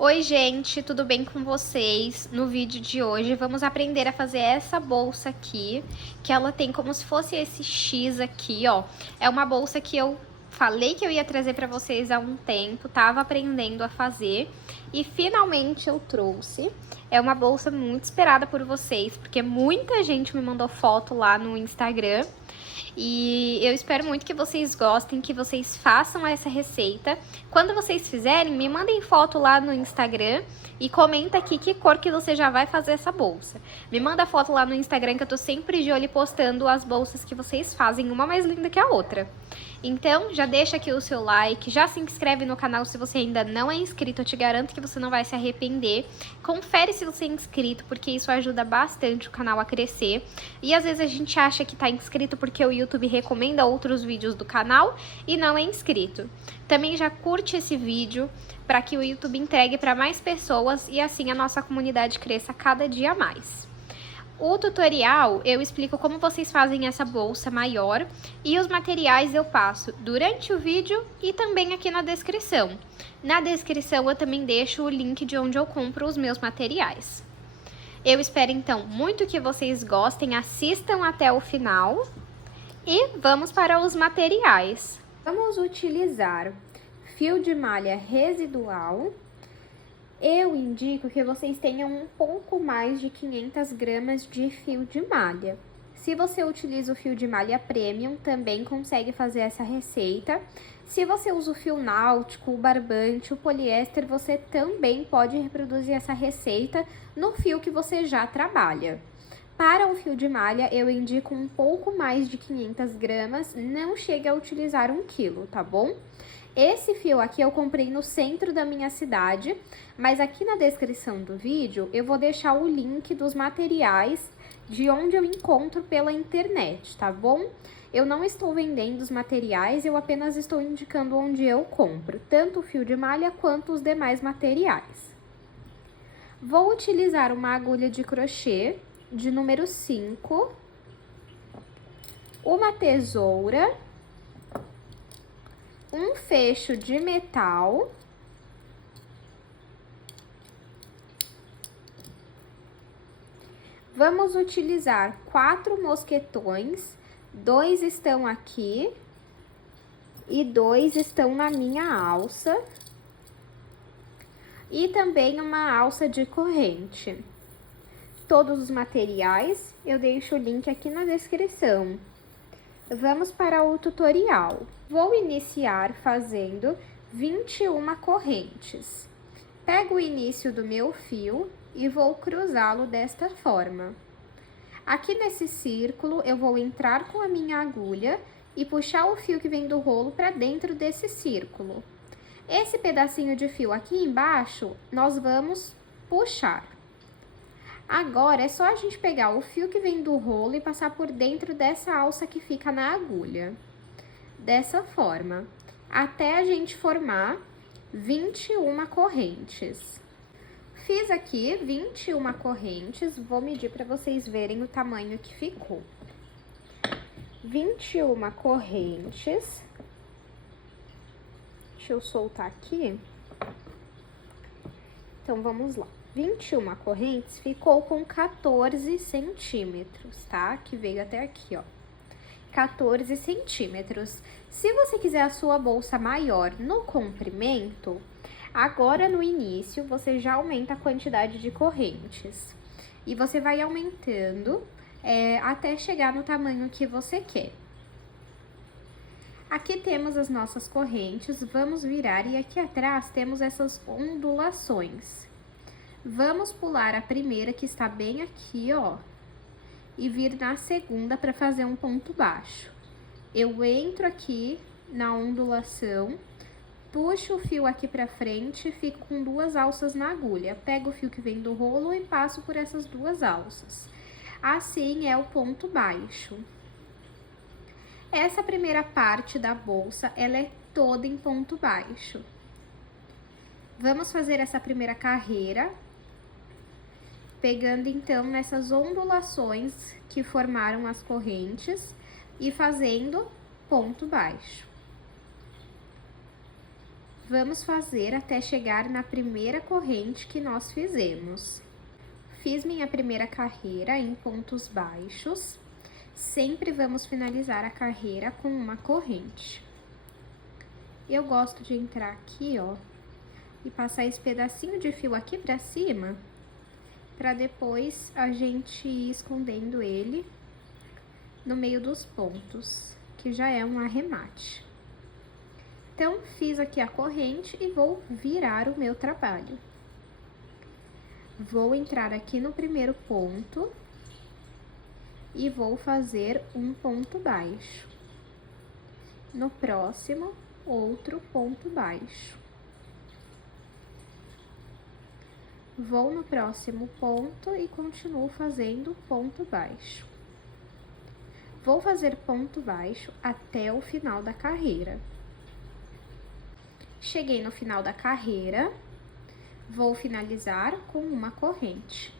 Oi gente, tudo bem com vocês? No vídeo de hoje vamos aprender a fazer essa bolsa aqui, que ela tem como se fosse esse X aqui, ó. É uma bolsa que eu falei que eu ia trazer pra vocês há um tempo, tava aprendendo a fazer e finalmente eu trouxe. É uma bolsa muito esperada por vocês, porque muita gente me mandou foto lá no Instagram. E eu espero muito que vocês gostem, que vocês façam essa receita. Quando vocês fizerem, me mandem foto lá no Instagram e comenta aqui que cor que você já vai fazer essa bolsa. Me manda foto lá no Instagram que eu tô sempre de olho postando as bolsas que vocês fazem, uma mais linda que a outra. Então, já deixa aqui o seu like, já se inscreve no canal se você ainda não é inscrito, eu te garanto que você não vai se arrepender. Confere se você é inscrito, porque isso ajuda bastante o canal a crescer. E às vezes a gente acha que tá inscrito porque o YouTube recomenda outros vídeos do canal e não é inscrito. Também já curte esse vídeo para que o YouTube entregue para mais pessoas e assim a nossa comunidade cresça cada dia mais. O tutorial eu explico como vocês fazem essa bolsa maior e os materiais eu passo durante o vídeo e também aqui na descrição. Na descrição eu também deixo o link de onde eu compro os meus materiais. Eu espero então muito que vocês gostem, assistam até o final e vamos para os materiais. Vamos utilizar fio de malha residual. Eu indico que vocês tenham um pouco mais de 500 gramas de fio de malha. Se você utiliza o fio de malha premium, também consegue fazer essa receita. Se você usa o fio náutico, o barbante, o poliéster, você também pode reproduzir essa receita no fio que você já trabalha. Para o fio de malha, eu indico um pouco mais de 500 gramas, não chega a utilizar 1 quilo, tá bom? Esse fio aqui eu comprei no centro da minha cidade, mas aqui na descrição do vídeo eu vou deixar o link dos materiais de onde eu encontro pela internet, tá bom? Eu não estou vendendo os materiais, eu apenas estou indicando onde eu compro, tanto o fio de malha quanto os demais materiais. Vou utilizar uma agulha de crochê de número 5, uma tesoura, um fecho de metal, vamos utilizar 4 mosquetões, 2 estão aqui e 2 estão na minha alça, e também uma alça de corrente. Todos os materiais eu deixo o link aqui na descrição. Vamos para o tutorial. Vou iniciar fazendo 21 correntes. Pego o início do meu fio e vou cruzá-lo desta forma. Aqui nesse círculo, eu vou entrar com a minha agulha e puxar o fio que vem do rolo para dentro desse círculo. Esse pedacinho de fio aqui embaixo, nós vamos puxar. Agora, é só a gente pegar o fio que vem do rolo e passar por dentro dessa alça que fica na agulha. Dessa forma, até a gente formar 21 correntes. Fiz aqui 21 correntes, vou medir para vocês verem o tamanho que ficou. 21 correntes. Deixa eu soltar aqui. Então, vamos lá. 21 correntes ficou com 14 centímetros, tá? Que veio até aqui, ó. 14 centímetros. Se você quiser a sua bolsa maior no comprimento, agora no início você já aumenta a quantidade de correntes. E você vai aumentando até chegar no tamanho que você quer. Aqui temos as nossas correntes, vamos virar e aqui atrás temos essas ondulações. Vamos pular a primeira que está bem aqui, ó, e vir na segunda para fazer um ponto baixo. Eu entro aqui na ondulação, puxo o fio aqui para frente, fico com 2 alças na agulha. Pego o fio que vem do rolo e passo por essas 2 alças. Assim é o ponto baixo. Essa primeira parte da bolsa, ela é toda em ponto baixo. Vamos fazer essa primeira carreira, pegando então nessas ondulações que formaram as correntes e fazendo ponto baixo. Vamos fazer até chegar na primeira corrente que nós fizemos. Fiz minha primeira carreira em pontos baixos. Sempre vamos finalizar a carreira com uma corrente. Eu gosto de entrar aqui, ó, e passar esse pedacinho de fio aqui pra cima, pra depois a gente ir escondendo ele no meio dos pontos, que já é um arremate. Então, fiz aqui a corrente e vou virar o meu trabalho. Vou entrar aqui no primeiro ponto e vou fazer um ponto baixo. No próximo, outro ponto baixo. Vou no próximo ponto e continuo fazendo ponto baixo. Vou fazer ponto baixo até o final da carreira. Cheguei no final da carreira, vou finalizar com uma corrente.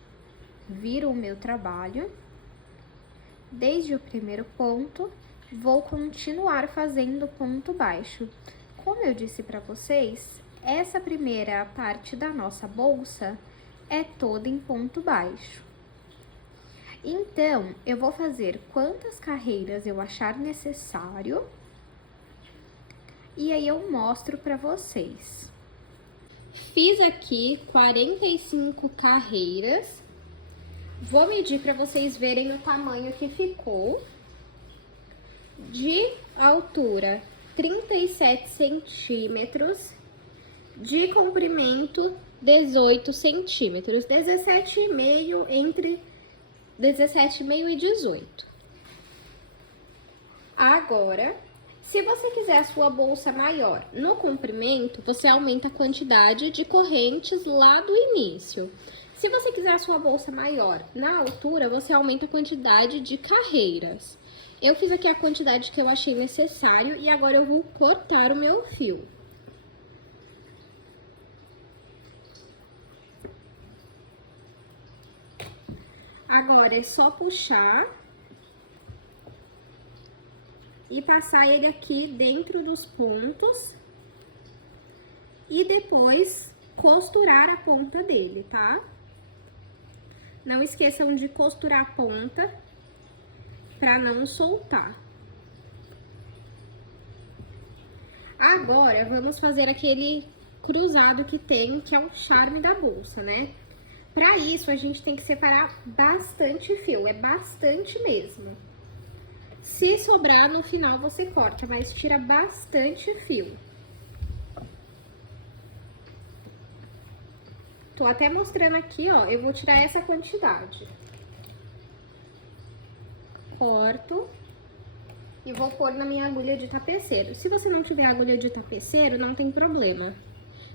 Viro o meu trabalho. Desde o primeiro ponto, vou continuar fazendo ponto baixo. Como eu disse para vocês, essa primeira parte da nossa bolsa é toda em ponto baixo. Então, eu vou fazer quantas carreiras eu achar necessário e aí eu mostro para vocês. Fiz aqui 45 carreiras. Vou medir para vocês verem o tamanho que ficou. De altura, 37 centímetros. De comprimento, 18 centímetros. 17,5 entre 17,5 e 18. Agora, se você quiser a sua bolsa maior no comprimento, você aumenta a quantidade de correntes lá do início. Se você quiser a sua bolsa maior na altura, você aumenta a quantidade de carreiras. Eu fiz aqui a quantidade que eu achei necessário e agora eu vou cortar o meu fio. Agora é só puxar e passar ele aqui dentro dos pontos e depois costurar a ponta dele, tá? Não esqueçam de costurar a ponta para não soltar. Agora, vamos fazer aquele cruzado que tem, que é o charme da bolsa, né? Para isso, a gente tem que separar bastante fio, é bastante mesmo. Se sobrar, no final você corta, mas tira bastante fio. Tô até mostrando aqui, ó, eu vou tirar essa quantidade. Corto e vou pôr na minha agulha de tapeceiro. Se você não tiver agulha de tapeceiro, não tem problema.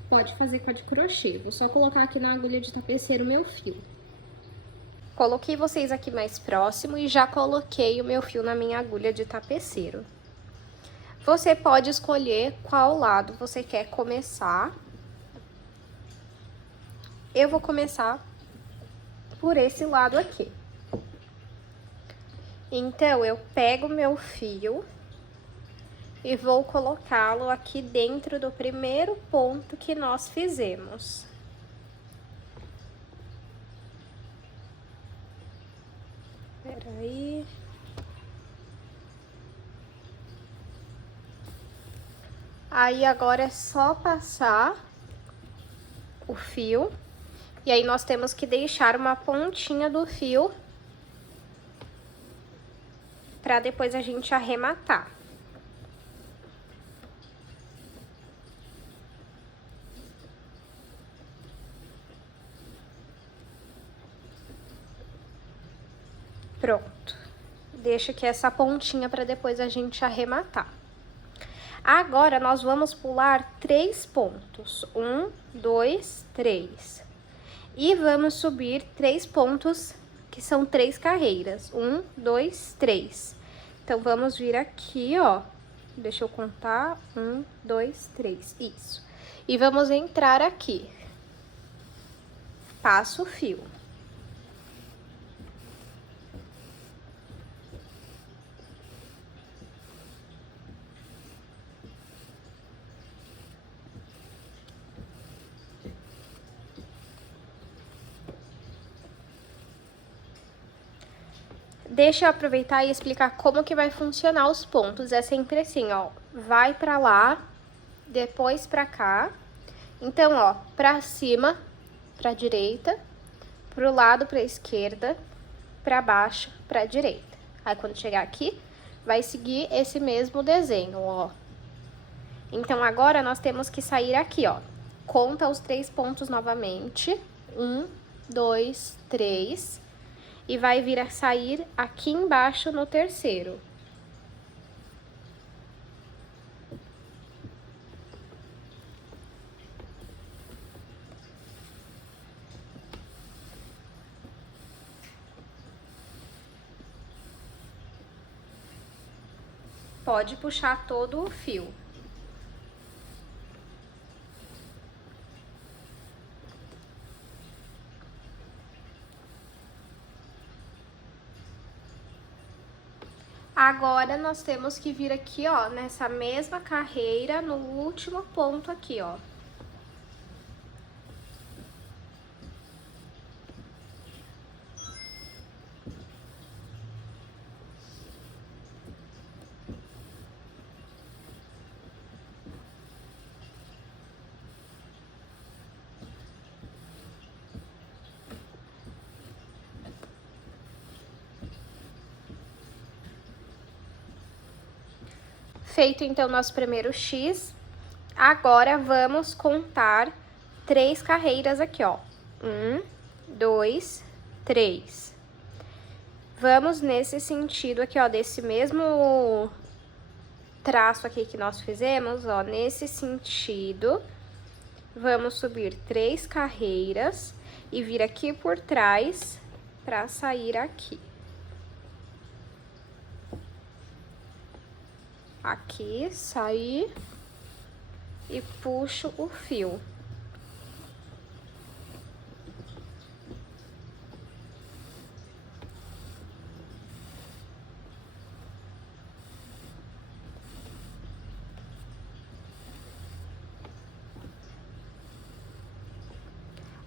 Pode fazer com a de crochê. Vou só colocar aqui na agulha de tapeceiro o meu fio. Coloquei vocês aqui mais próximo e já coloquei o meu fio na minha agulha de tapeceiro. Você pode escolher qual lado você quer começar. Eu vou começar por esse lado aqui. Então, eu pego o meu fio e vou colocá-lo aqui dentro do primeiro ponto que nós fizemos. Peraí. Aí, agora é só passar o fio. E aí, nós temos que deixar uma pontinha do fio para depois a gente arrematar. Pronto. Deixa aqui essa pontinha para depois a gente arrematar. Agora, nós vamos pular 3 pontos. 1, 2, 3. E vamos subir 3 pontos, que são 3 carreiras. 1, 2, 3. Então, vamos vir aqui, ó. Deixa eu contar. 1, 2, 3. Isso. E vamos entrar aqui. Passo o fio. deixa eu aproveitar e explicar como que vai funcionar os pontos. É sempre assim, ó, vai pra lá, depois pra cá. Então, ó, pra cima, pra direita, pro lado, pra esquerda, pra baixo, pra direita. Aí, quando chegar aqui, vai seguir esse mesmo desenho, ó. Então, agora nós temos que sair aqui, ó. Conta os 3 pontos novamente. 1, 2, 3. E vai vir a sair aqui embaixo no terceiro. Pode puxar todo o fio. Agora, nós temos que vir aqui, ó, nessa mesma carreira, no último ponto aqui, ó. Feito, então, nosso primeiro X, agora vamos contar 3 carreiras aqui, ó. 1, 2, 3. Vamos nesse sentido aqui, ó, desse mesmo traço aqui que nós fizemos, ó, nesse sentido, vamos subir 3 carreiras e vir aqui por trás pra sair aqui. Aqui, sair e puxo o fio.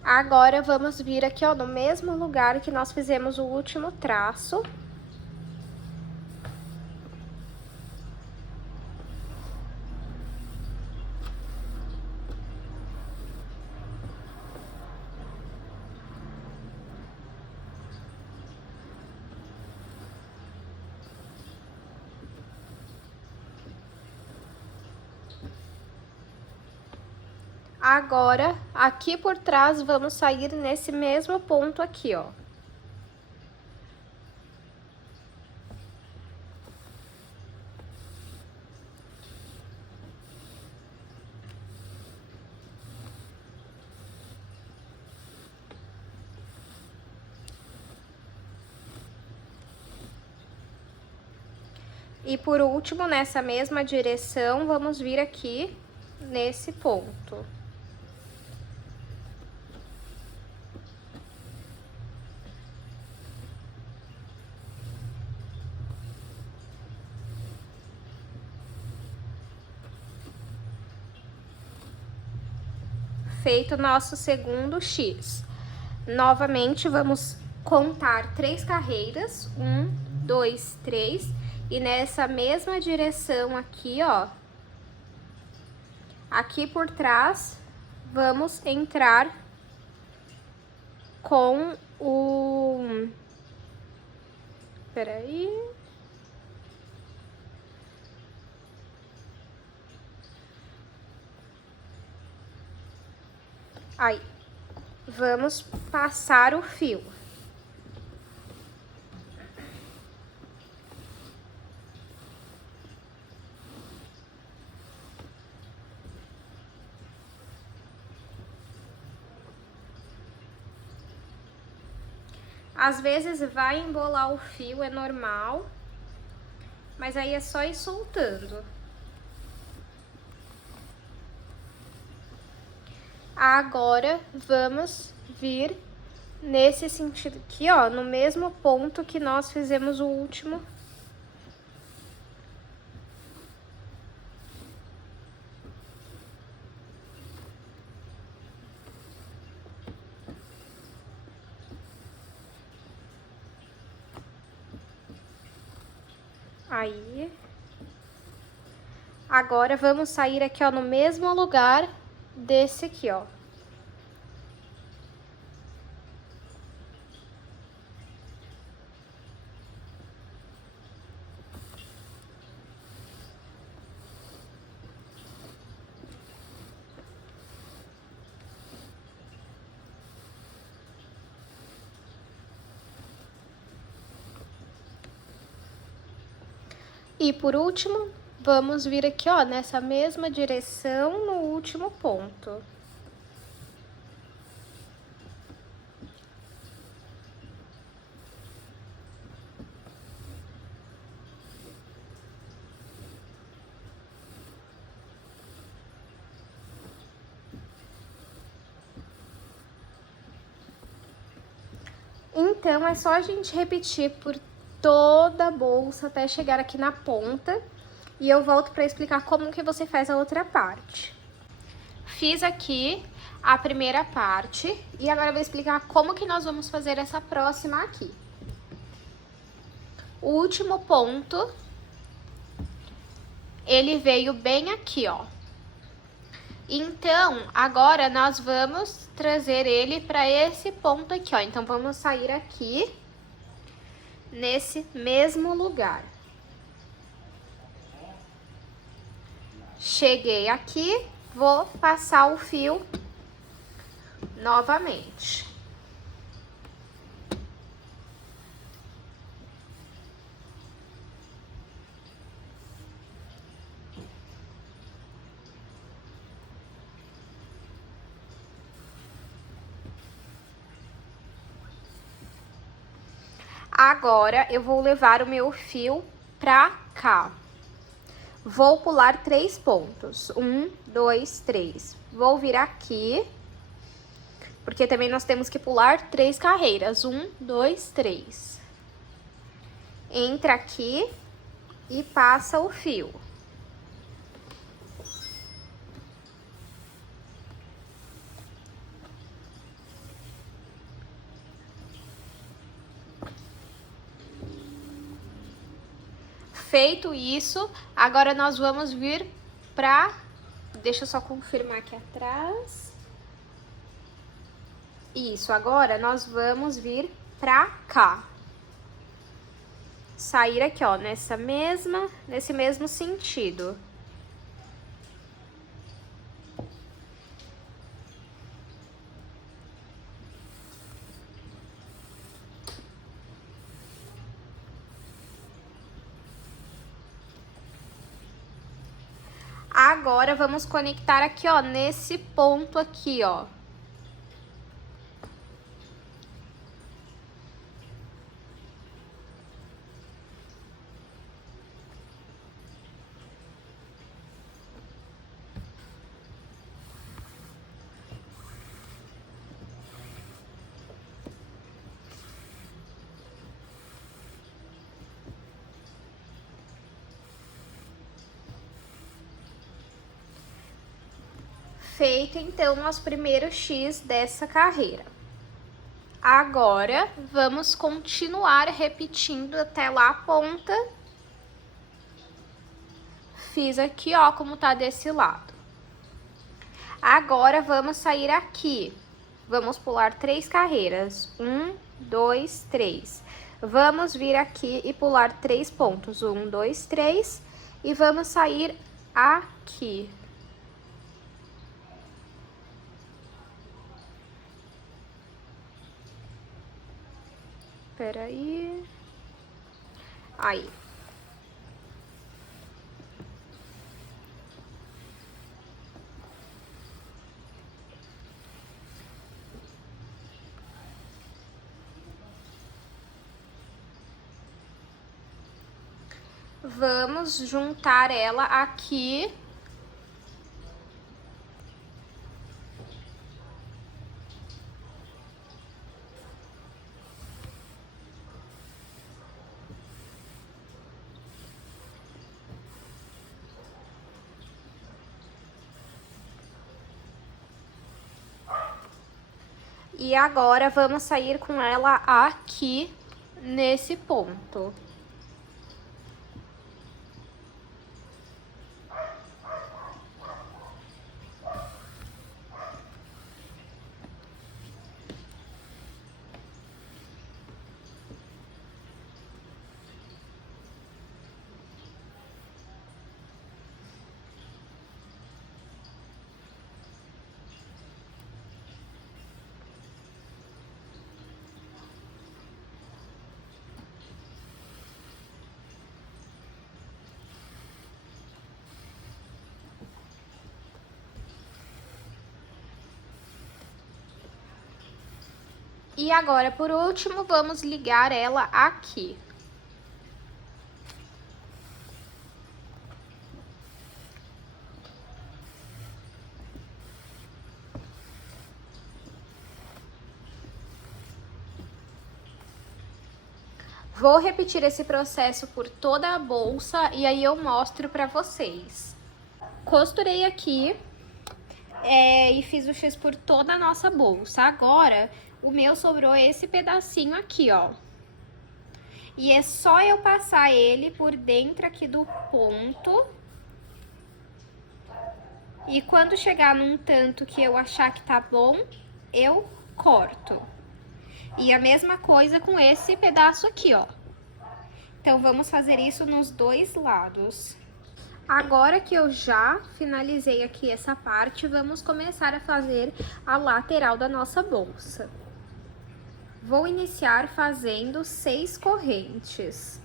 Agora, vamos vir aqui, ó, no mesmo lugar que nós fizemos o último traço. Agora, aqui por trás, vamos sair nesse mesmo ponto aqui, ó. E por último, nessa mesma direção, vamos vir aqui nesse ponto. Feito o nosso segundo X. Novamente, vamos contar 3 carreiras. 1, 2, 3. E nessa mesma direção aqui, ó. Aqui por trás, vamos entrar com o... Peraí. Aí, vamos passar o fio. Às vezes vai embolar o fio, é normal, mas aí é só ir soltando. Agora, vamos vir nesse sentido aqui, ó, no mesmo ponto que nós fizemos o último. Aí. Agora, vamos sair aqui, ó, no mesmo lugar desse aqui, ó. E por último, vamos vir aqui, ó, nessa mesma direção no último ponto. Então, é só a gente repetir por toda a bolsa até chegar aqui na ponta. E eu volto para explicar como que você faz a outra parte. Fiz aqui a primeira parte e agora eu vou explicar como que nós vamos fazer essa próxima aqui. O último ponto, ele veio bem aqui, ó. Então, agora nós vamos trazer ele para esse ponto aqui, ó. Então, vamos sair aqui, nesse mesmo lugar. Cheguei aqui, vou passar o fio novamente. Agora, eu vou levar o meu fio pra cá. Vou pular 3 pontos. 1, 2, 3. Vou vir aqui, porque também nós temos que pular 3 carreiras. 1, 2, 3. Entra aqui e passa o fio. Feito isso, agora nós vamos vir pra... Deixa eu só confirmar aqui atrás. Isso, agora nós vamos vir pra cá. Sair aqui, ó, nesse mesmo sentido. Agora, vamos conectar aqui, ó, nesse ponto aqui, ó. Feito, então, nosso primeiro X dessa carreira. Agora, vamos continuar repetindo até lá a ponta. Fiz aqui, ó, como tá desse lado. Agora, vamos sair aqui. Vamos pular 3 carreiras. 1, 2, 3. Vamos vir aqui e pular 3 pontos. 1, 2, 3. E vamos sair aqui. Peraí. Aí. Vamos juntar ela aqui. E agora, vamos sair com ela aqui, nesse ponto. E agora, por último, vamos ligar ela aqui. Vou repetir esse processo por toda a bolsa e aí eu mostro pra vocês. Costurei aqui e fiz o X por toda a nossa bolsa. Agora, o meu sobrou esse pedacinho aqui, ó. E é só eu passar ele por dentro aqui do ponto. E quando chegar num tanto que eu achar que tá bom, eu corto. E a mesma coisa com esse pedaço aqui, ó. Então, vamos fazer isso nos dois lados. Agora que eu já finalizei aqui essa parte, vamos começar a fazer a lateral da nossa bolsa. Vou iniciar fazendo 6 correntes.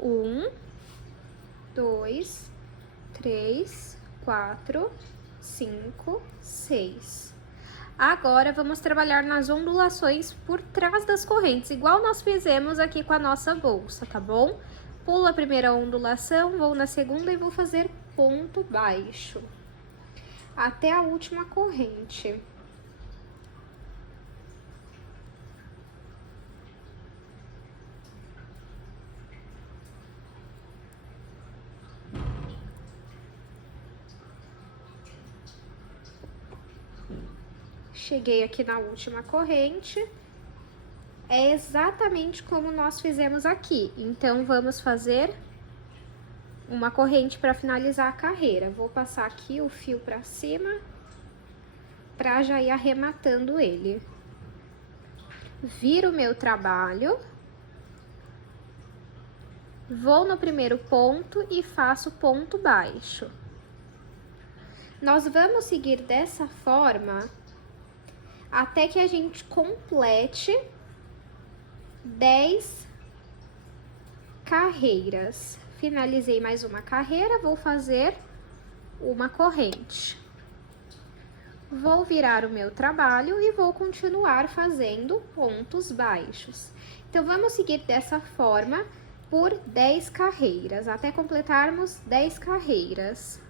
Um, 2, 3, 4, 5, 6. Agora, vamos trabalhar nas ondulações por trás das correntes, igual nós fizemos aqui com a nossa bolsa, tá bom? Pulo a primeira ondulação, vou na segunda e vou fazer ponto baixo, até a última corrente. Cheguei aqui na última corrente, é exatamente como nós fizemos aqui. Então, vamos fazer uma corrente para finalizar a carreira. Vou passar aqui o fio para cima, para já ir arrematando ele. Viro o meu trabalho, vou no primeiro ponto e faço ponto baixo. Nós vamos seguir dessa forma até que a gente complete 10 carreiras. Finalizei mais uma carreira, vou fazer uma corrente. Vou virar o meu trabalho e vou continuar fazendo pontos baixos. Então, vamos seguir dessa forma por 10 carreiras, até completarmos 10 carreiras.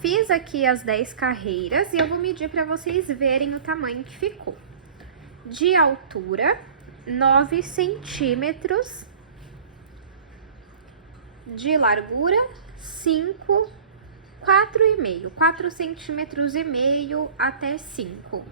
Fiz aqui as 10 carreiras e eu vou medir para vocês verem o tamanho que ficou. De altura, 9 centímetros. De largura, 4 centímetros e meio até 5.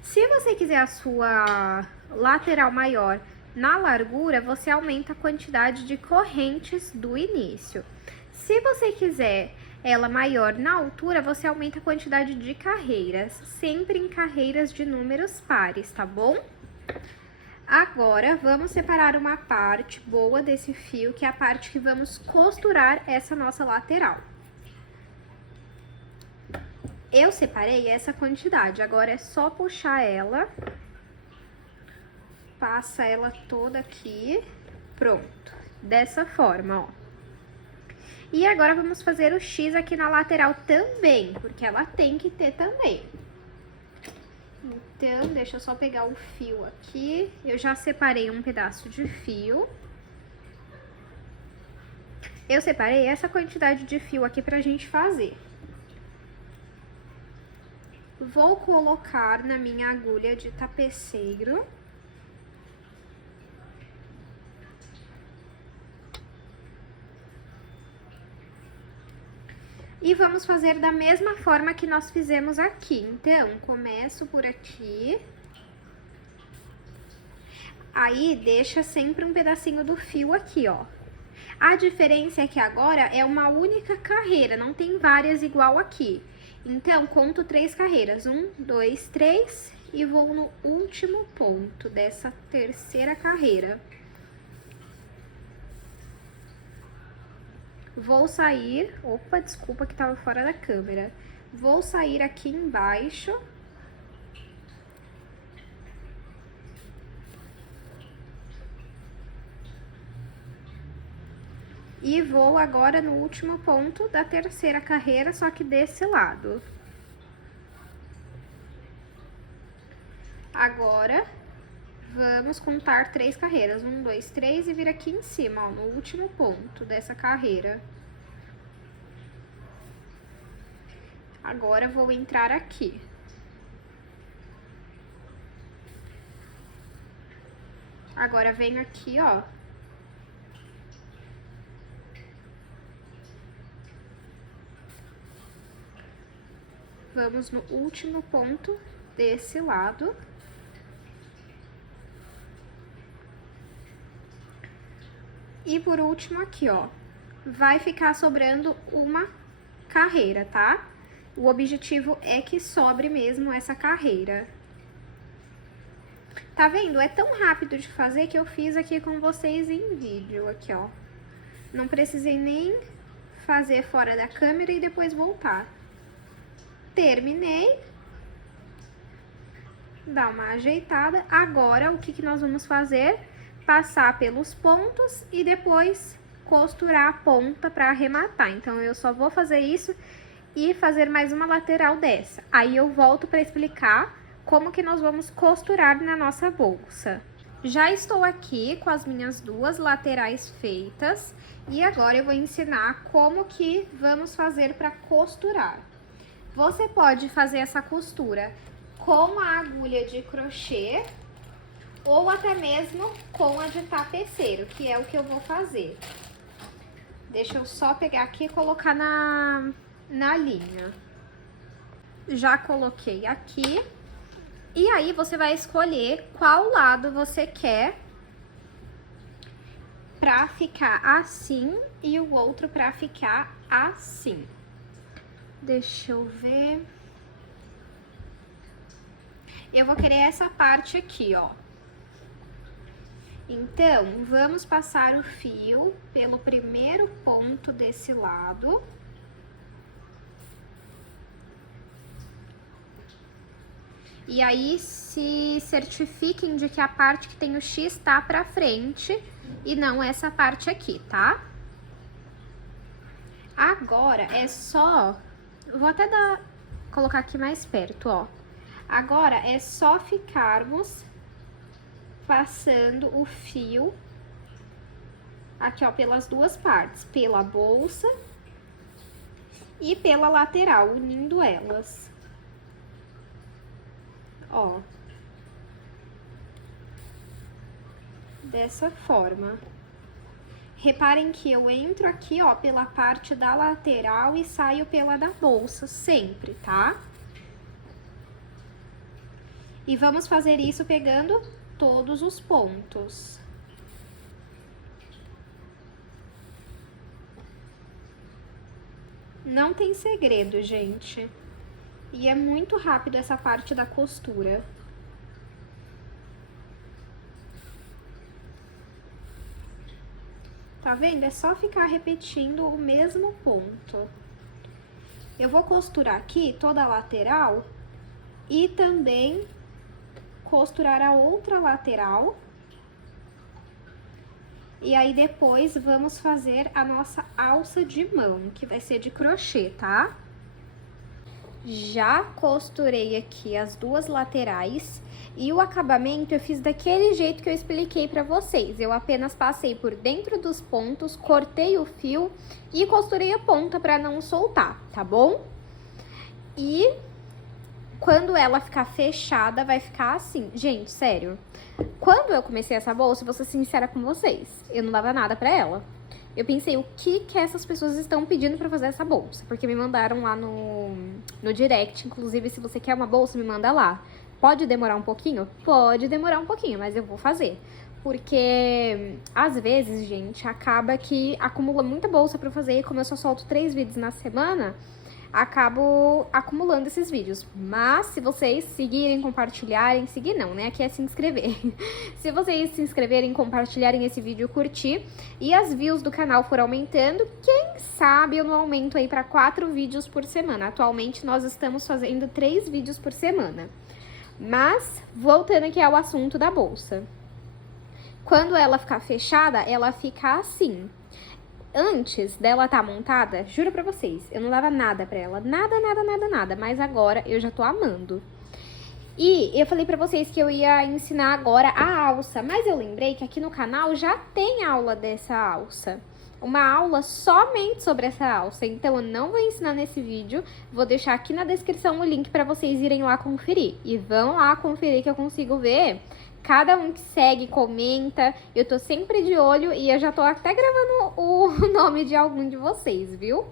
Se você quiser a sua lateral maior na largura, você aumenta a quantidade de correntes do início. Se você quiser ela maior na altura, você aumenta a quantidade de carreiras, sempre em carreiras de números pares, tá bom? Agora, vamos separar uma parte boa desse fio, que é a parte que vamos costurar essa nossa lateral. Eu separei essa quantidade, agora é só puxar ela, passa ela toda aqui, pronto, dessa forma, ó. E agora, vamos fazer o X aqui na lateral também, porque ela tem que ter também. Então, deixa eu só pegar o fio aqui. Eu já separei um pedaço de fio. Eu separei essa quantidade de fio aqui pra gente fazer. Vou colocar na minha agulha de tapeceiro. E vamos fazer da mesma forma que nós fizemos aqui. Então, começo por aqui. Aí, deixa sempre um pedacinho do fio aqui, ó. A diferença é que agora é uma única carreira, não tem várias igual aqui. Então, conto 3 carreiras. 1, 2, 3 e vou no último ponto dessa terceira carreira. Vou sair, opa, desculpa que tava fora da câmera. Vou sair aqui embaixo. E vou agora no último ponto da terceira carreira, só que desse lado. Agora, vamos contar 3 carreiras. 1, 2, 3 e vir aqui em cima, ó, no último ponto dessa carreira. Agora, vou entrar aqui. Agora, venho aqui, ó. Vamos no último ponto desse lado. E por último aqui, ó, vai ficar sobrando uma carreira, tá? O objetivo é que sobre mesmo essa carreira. Tá vendo? É tão rápido de fazer que eu fiz aqui com vocês em vídeo, aqui, ó. Não precisei nem fazer fora da câmera e depois voltar. Terminei. Dá uma ajeitada. Agora, o que nós vamos fazer? Passar pelos pontos e depois costurar a ponta para arrematar. Então, eu só vou fazer isso e fazer mais uma lateral dessa. Aí, eu volto para explicar como que nós vamos costurar na nossa bolsa. Já estou aqui com as minhas 2 laterais feitas e agora eu vou ensinar como que vamos fazer para costurar. Você pode fazer essa costura com a agulha de crochê ou até mesmo com a de tapeceiro, que é o que eu vou fazer. Deixa eu só pegar aqui e colocar na linha. Já coloquei aqui. E aí, você vai escolher qual lado você quer pra ficar assim e o outro pra ficar assim. Deixa eu ver. Eu vou querer essa parte aqui, ó. Então, vamos passar o fio pelo primeiro ponto desse lado. E aí, se certifiquem de que a parte que tem o X tá pra frente e não essa parte aqui, tá? Agora, é só... Vou até colocar aqui mais perto, ó. Agora, é só ficarmos passando o fio aqui, ó, pelas 2 partes. Pela bolsa e pela lateral, unindo elas. Ó. Dessa forma. Reparem que eu entro aqui, ó, pela parte da lateral e saio pela da bolsa, sempre, tá? E vamos fazer isso pegando todos os pontos. Não tem segredo, gente. E é muito rápido essa parte da costura. Tá vendo? É só ficar repetindo o mesmo ponto. Eu vou costurar aqui toda a lateral e também costurar a outra lateral. E aí, depois, vamos fazer a nossa alça de mão, que vai ser de crochê, tá? Já costurei aqui as 2 laterais e o acabamento eu fiz daquele jeito que eu expliquei pra vocês. Eu apenas passei por dentro dos pontos, cortei o fio e costurei a ponta pra não soltar, tá bom? E quando ela ficar fechada, vai ficar assim. Gente, sério, quando eu comecei essa bolsa, vou ser sincera com vocês, eu não dava nada pra ela. Eu pensei, o que essas pessoas estão pedindo pra fazer essa bolsa? Porque me mandaram lá no direct, inclusive, se você quer uma bolsa, me manda lá. Pode demorar um pouquinho? Pode demorar um pouquinho, mas eu vou fazer. Porque, às vezes, gente, acaba que acumula muita bolsa pra fazer, e como eu só solto 3 vídeos na semana, acabo acumulando esses vídeos. Mas se vocês seguirem, compartilharem, seguir não, né? Aqui é se inscrever. Se vocês se inscreverem, compartilharem esse vídeo, curtir e as views do canal for aumentando, quem sabe eu não aumento aí para 4 vídeos por semana. Atualmente nós estamos fazendo 3 vídeos por semana. Mas, voltando aqui ao assunto da bolsa. Quando ela ficar fechada, ela fica assim. Antes dela tá montada, juro pra vocês, eu não dava nada pra ela. Nada, nada, nada, nada. Mas agora eu já tô amando. E eu falei pra vocês que eu ia ensinar agora a alça. Mas eu lembrei que aqui no canal já tem aula dessa alça. Uma aula somente sobre essa alça. Então eu não vou ensinar nesse vídeo. Vou deixar aqui na descrição o link pra vocês irem lá conferir. E vão lá conferir que eu consigo ver cada um que segue, comenta. Eu tô sempre de olho e eu já tô até gravando o nome de algum de vocês, viu?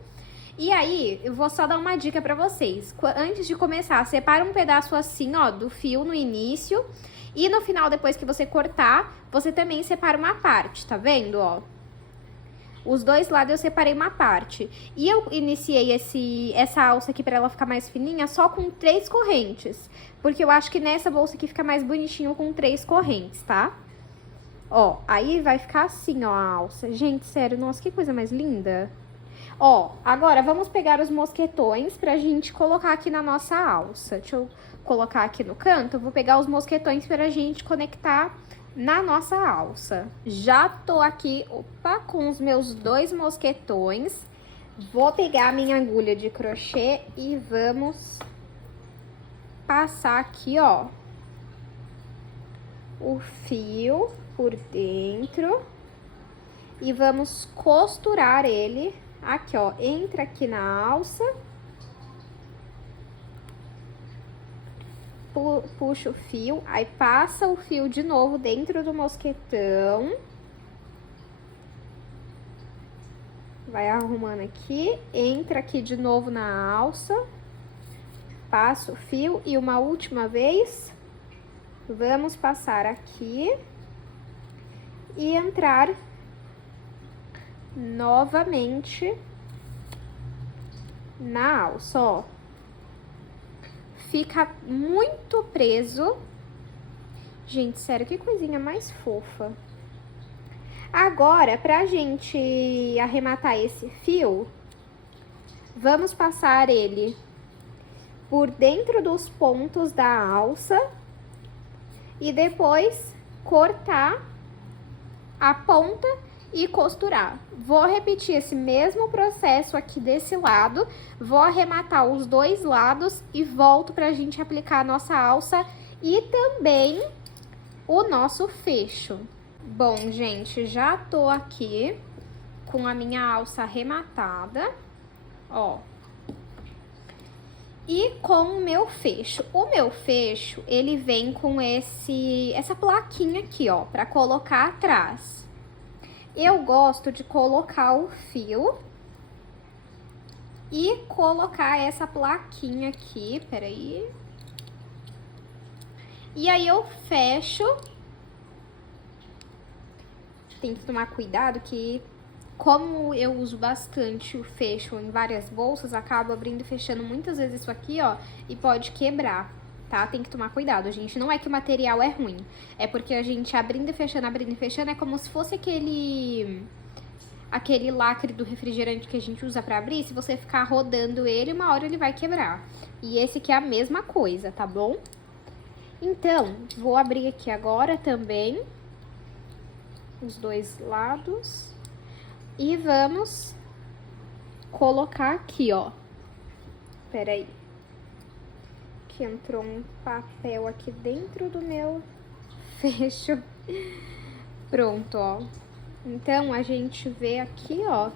E aí, eu vou só dar uma dica pra vocês. Antes de começar, separa um pedaço assim, ó, do fio no início. E no final, depois que você cortar, você também separa uma parte, tá vendo, ó? Os dois lados eu separei uma parte. E eu iniciei essa alça aqui pra ela ficar mais fininha só com 3 correntes. Porque eu acho que nessa bolsa aqui fica mais bonitinho com 3 correntes, tá? Ó, aí vai ficar assim, ó, a alça. Gente, sério, nossa, que coisa mais linda. Ó, agora vamos pegar os mosquetões pra gente colocar aqui na nossa alça. Deixa eu colocar aqui no canto. Eu vou pegar os mosquetões pra gente conectar na nossa alça. Já tô aqui, opa, com os meus 2 mosquetões. Vou pegar a minha agulha de crochê e vamos passar aqui, ó, o fio por dentro. E vamos costurar ele aqui, ó. Entra aqui na alça. Puxa o fio, aí passa o fio de novo dentro do mosquetão. Vai arrumando aqui, entra aqui de novo na alça. Passa o fio e uma última vez, vamos passar aqui e entrar novamente na alça, ó. Fica muito preso. Gente, sério, que coisinha mais fofa. Agora, pra gente arrematar esse fio, vamos passar ele por dentro dos pontos da alça e depois cortar a ponta e costurar. Vou repetir esse mesmo processo aqui desse lado, vou arrematar os 2 lados e volto pra gente aplicar a nossa alça e também o nosso fecho. Bom, gente, já tô aqui com a minha alça arrematada, ó. E com o meu fecho. O meu fecho, ele vem com essa plaquinha aqui, ó, pra colocar atrás. Eu gosto de colocar o fio e colocar essa plaquinha aqui, peraí. E aí eu fecho. Tem que tomar cuidado que, como eu uso bastante o fecho em várias bolsas, acabo abrindo e fechando muitas vezes isso aqui, ó, e pode quebrar, tá? Tem que tomar cuidado, gente. Não é que o material é ruim, é porque a gente abrindo e fechando, é como se fosse aquele lacre do refrigerante que a gente usa pra abrir. Se você ficar rodando ele, uma hora ele vai quebrar. E esse aqui é a mesma coisa, tá bom? Então, vou abrir aqui agora também os 2 lados. E vamos colocar aqui, ó. Peraí. Que entrou um papel aqui dentro do meu fecho. Pronto, ó. Então, a gente vê aqui, ó,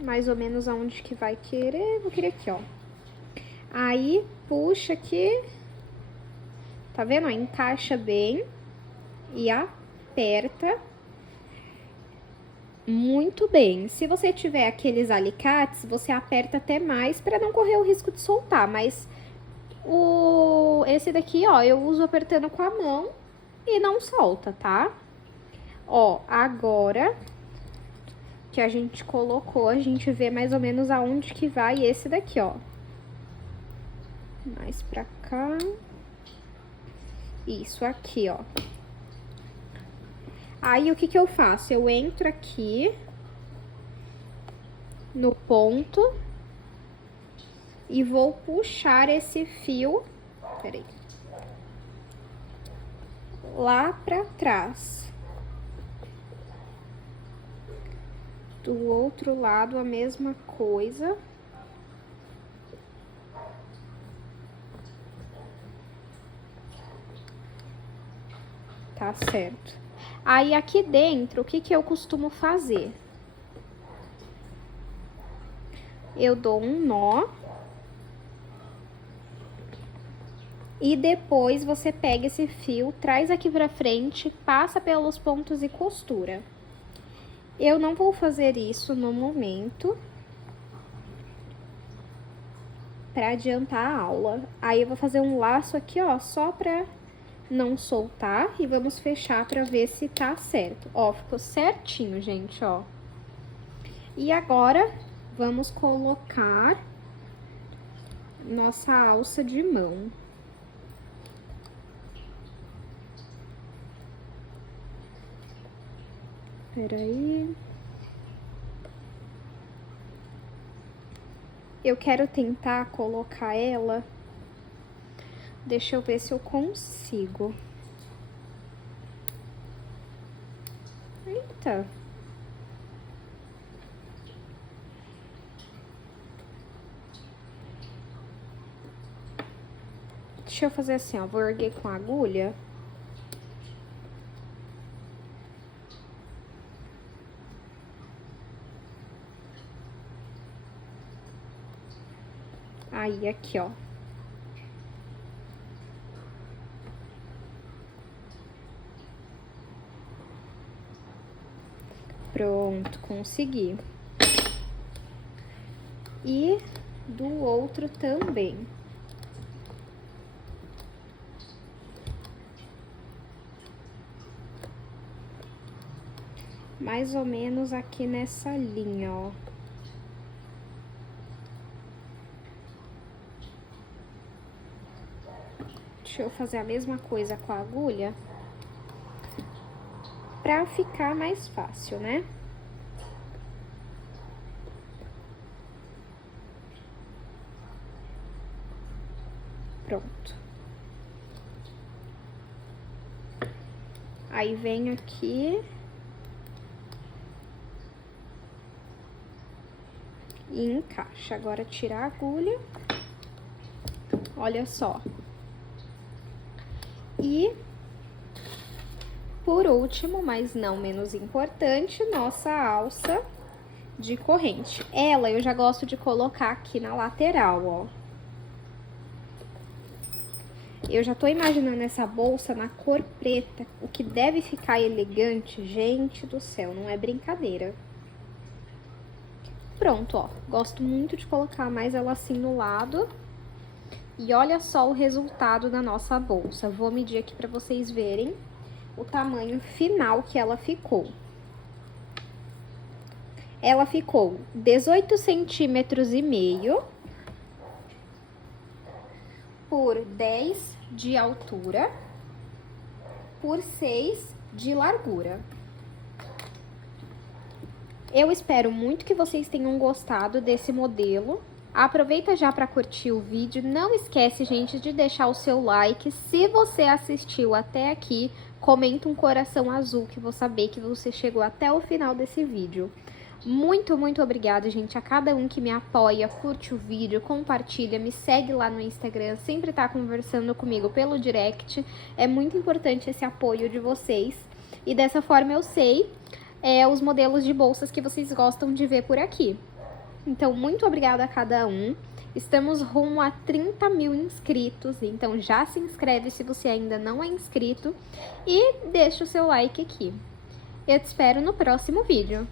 mais ou menos aonde que vai querer. Vou querer aqui, ó. Aí, puxa aqui. Tá vendo? Ó, encaixa bem e aperta muito bem. Se você tiver aqueles alicates, você aperta até mais para não correr o risco de soltar, mas esse daqui, ó, eu uso apertando com a mão e não solta, tá? Ó, agora que a gente colocou, a gente vê mais ou menos aonde que vai esse daqui, ó. Mais pra cá. Isso aqui, ó. Aí, o que que eu faço? Eu entro aqui no ponto e vou puxar esse fio, peraí, lá pra trás. Do outro lado, a mesma coisa. Tá certo. Aí, aqui dentro, o que que eu costumo fazer? Eu dou um nó. E depois, você pega esse fio, traz aqui pra frente, passa pelos pontos e costura. Eu não vou fazer isso no momento, pra adiantar a aula. Aí, eu vou fazer um laço aqui, ó, só pra não soltar. E vamos fechar pra ver se tá certo. Ó, ficou certinho, gente, ó. E agora, vamos colocar nossa alça de mão. Peraí. Eu quero tentar colocar ela. Deixa eu ver se eu consigo. Eita. Deixa eu fazer assim, ó. Vou erguer com a agulha. Aí, aqui, ó. Pronto, consegui. E do outro também. Mais ou menos aqui nessa linha, ó. Deixa eu fazer a mesma coisa com a agulha, pra ficar mais fácil, né? Pronto. Aí, venho aqui e encaixa. Agora, tirar a agulha. Olha só. E, por último, mas não menos importante, nossa alça de corrente. Ela eu já gosto de colocar aqui na lateral, ó. Eu já tô imaginando essa bolsa na cor preta, o que deve ficar elegante, gente do céu, não é brincadeira. Pronto, ó, gosto muito de colocar mais ela assim no lado. E olha só o resultado da nossa bolsa. Vou medir aqui pra vocês verem o tamanho final que ela ficou. Ela ficou 18 centímetros e meio por 10 de altura por 6 de largura. Eu espero muito que vocês tenham gostado desse modelo. Aproveita já para curtir o vídeo. Não esquece, gente, de deixar o seu like. Se você assistiu até aqui, comenta um coração azul que vou saber que você chegou até o final desse vídeo. Muito, muito obrigada, gente, a cada um que me apoia, curte o vídeo, compartilha, me segue lá no Instagram, sempre tá conversando comigo pelo direct. É muito importante esse apoio de vocês. E dessa forma eu sei os modelos de bolsas que vocês gostam de ver por aqui. Então, muito obrigada a cada um. Estamos rumo a 30 mil inscritos, então já se inscreve se você ainda não é inscrito e deixa o seu like aqui. Eu te espero no próximo vídeo.